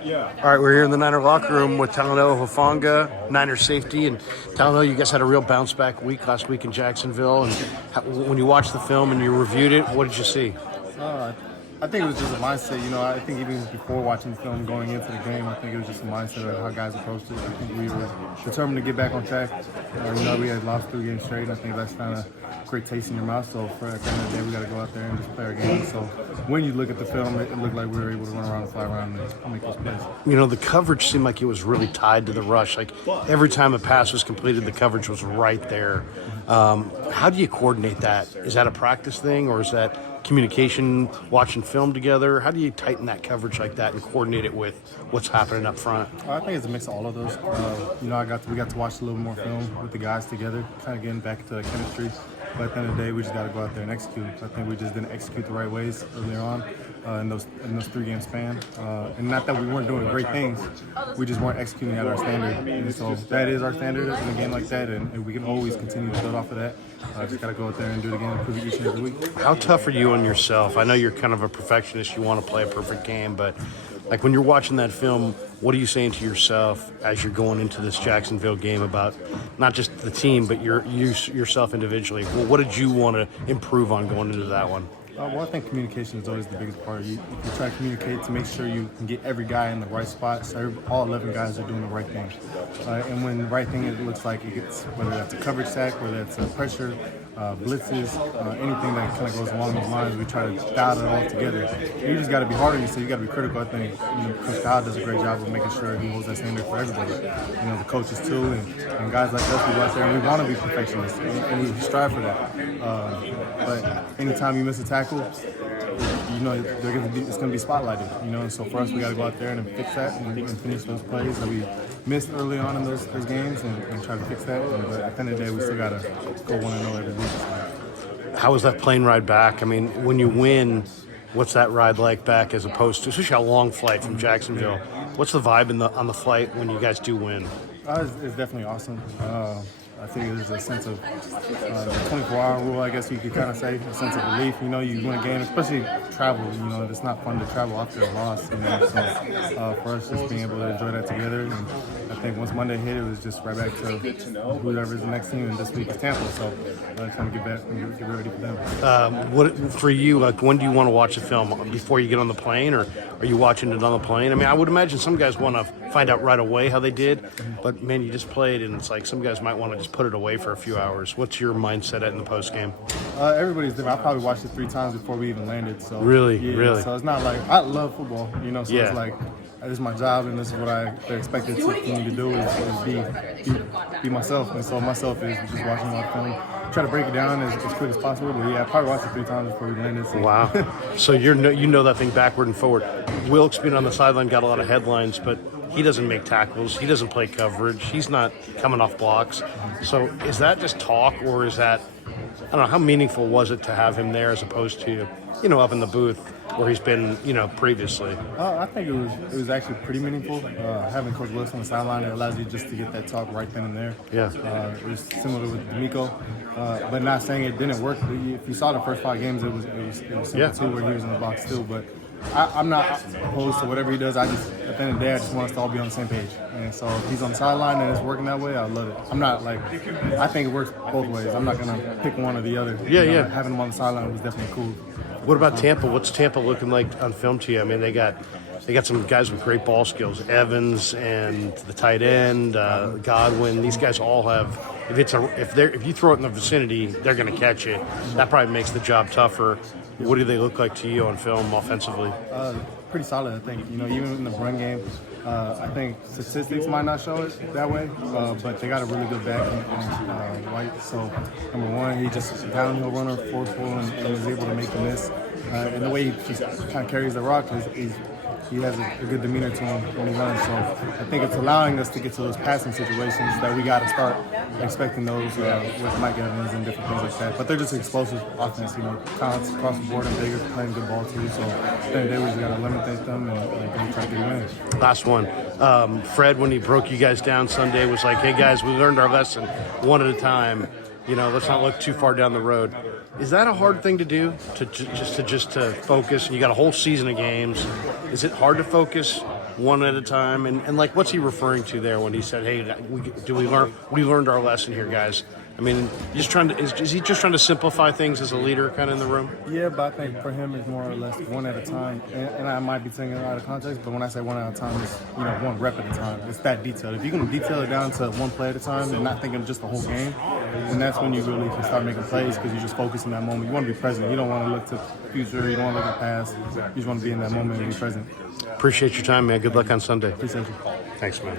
All right, we're here in the Niner locker room with Talanoa, Hufanga, Niner safety. And Talanoa, you guys had a real bounce back week last week in Jacksonville. And when you watched the film and you reviewed it, what did you see? I think it was just a mindset. I think even before watching the film, going into the game, I think it was just a mindset of how guys approached it. I think we were determined to get back on track. We had lost 3 games straight, and I think that's kind of great taste in your mouth. So for at the end of the day, we got to go out there and just play our game. So when you look at the film, it looked like we were able to run around and fly around and make those plays. The coverage seemed like it was really tied to the rush. Like every time a pass was completed, the coverage was right there. How do you coordinate that? Is that a practice thing, or is that communication, watching film together? How do you tighten that coverage like that and coordinate it with what's happening up front? I think it's a mix of all of those. We got to watch a little more film with the guys together, kind of getting back to chemistry. But at the end of the day, we just got to go out there and execute. I think we just didn't execute the right ways earlier on in those 3-game span. And not that we weren't doing great things, we just weren't executing at our standard. And so that is our standard in a game like that, and we can always continue to build off of that. Just got to go out there and do it again, improve it each and every week. How tough are you on yourself? I know you're kind of a perfectionist. You want to play a perfect game, but like when you're watching that film, what are you saying to yourself as you're going into this Jacksonville game about not just the team, but yourself individually? Well, what did you want to improve on going into that one? I think communication is always the biggest part. You try to communicate to make sure you can get every guy in the right spot, so all 11 guys are doing the right thing. And when the right thing, it looks like it gets, whether that's a coverage sack, whether that's a pressure, blitzes, anything that kind of goes along those lines, we try to dial it all together. And you just got to be hard on yourself. You got to be critical. I think Coach Kyle does a great job of making sure he holds that standard for everybody. The coaches too, and guys like us, we go out there and we want to be perfectionists, and we strive for that. But anytime you miss a tackle, it's going to be spotlighted. And so for us, we got to go out there and fix that and finish those plays that we missed early on in those games and try to fix that. But at the end of the day, we still got to go 1-0 every week. How was that plane ride back? I mean, when you win, what's that ride like back as opposed to, especially a long flight from Jacksonville? What's the vibe on the flight when you guys do win? It's definitely awesome. I think there's a sense of the 24-hour rule, I guess you could kind of say, a sense of relief. You win a game, especially travel. It's not fun to travel after a loss. So for us, just being able to enjoy that together. And I think once Monday hit, it was just right back to whoever's the next team, and this week is Tampa. So trying to get back and get ready for them. What for you? Like, when do you want to watch the film? Before you get on the plane, or are you watching it on the plane? I mean, I would imagine some guys want to find out right away how they did, but man, you just played, and it's like some guys might want to just put it away for a few hours. What's your mindset in the post game? Everybody's different. I probably watched it 3 times before we even landed. So really. So it's not like I love football, So it's like this is my job, and this is what they're expected for me to do is be myself. And so myself is just watching a lot of film, try to break it down as quick as possible. But I probably watched it 3 times before we landed. So. Wow. So you know that thing backward and forward. Wilkes being on the sideline got a lot of headlines, but he doesn't make tackles. He doesn't play coverage. He's not coming off blocks. So is that just talk, or is that, I don't know, how meaningful was it to have him there as opposed to, up in the booth where he's been, previously? I think it was actually pretty meaningful. Having Coach Willis on the sideline, it allows you just to get that talk right then and there. Yeah. It was similar with D'Amico, but not saying it didn't work. If you saw the first 5 games, it was simple too, where he was in the box still, but I'm not opposed to whatever he does. At the end of the day, I just want us to all be on the same page. And so if he's on the sideline and it's working that way, I love it. I'm not I think it works both ways. I'm not going to pick one or the other. Yeah. Having him on the sideline was definitely cool. What about Tampa? What's Tampa looking like on film to you? I mean, they got some guys with great ball skills. Evans and the tight end, Godwin. These guys all have. If you throw it in the vicinity, they're going to catch it. That probably makes the job tougher. What do they look like to you on film offensively? Pretty solid, I think. Even in the run game, I think statistics might not show it that way, but they got a really good back in White. So, number one, he just downhill runner, forceful, and is able to make the miss. And the way he just kind of carries the rock he has a good demeanor to him when he runs. So I think it's allowing us to get to those passing situations that we got to start expecting those with Mike Evans and different things like that. But they're just explosive offense, Collins across the board and Baker playing good ball too. So at the end of the day, we just got to eliminate them and try to get a win. Last one. Fred, when he broke you guys down Sunday, was like, hey guys, we learned our lesson one at a time. Let's not look too far down the road. Is that a hard thing to do, to focus? And you got a whole season of games. Is it hard to focus one at a time, and like, what's he referring to there when he said, "Hey, we learned our lesson here, guys"? I mean, is he just trying to simplify things as a leader, kind of in the room? Yeah, but I think for him it's more or less one at a time. And I might be taking it out of context, but when I say one at a time, it's one rep at a time. It's that detailed. If you can detail it down to one play at a time and not thinking just the whole game, then that's when you really can start making plays because you just focus in that moment. You want to be present. You don't want to look to the future. You don't want to look at the past. You just want to be in that moment and be present. Appreciate your time, man. Good luck on Sunday. Appreciate you. Thanks, man.